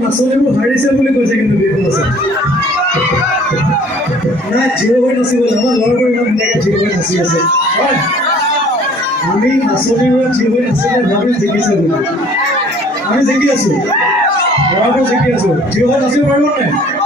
নাচনীবোৰ হাৰিছে বুলি কৈছে কিন্তু বিহু আছে নাই জিৰ' হৈ নাচিবলৈ আমাৰ ল'ৰাবোৰ ইমান ধুনীয়াকৈ জিৰ' হৈ নাচি আছে আমি নাচনীবোৰে জিৰ' হৈ নাচিলে ভাবি জিকিছে বুলি আমি জিকি আছো ল'ৰাবোৰ জিকি আছো জিৰ' হৈ নাচিব পাৰিব নাই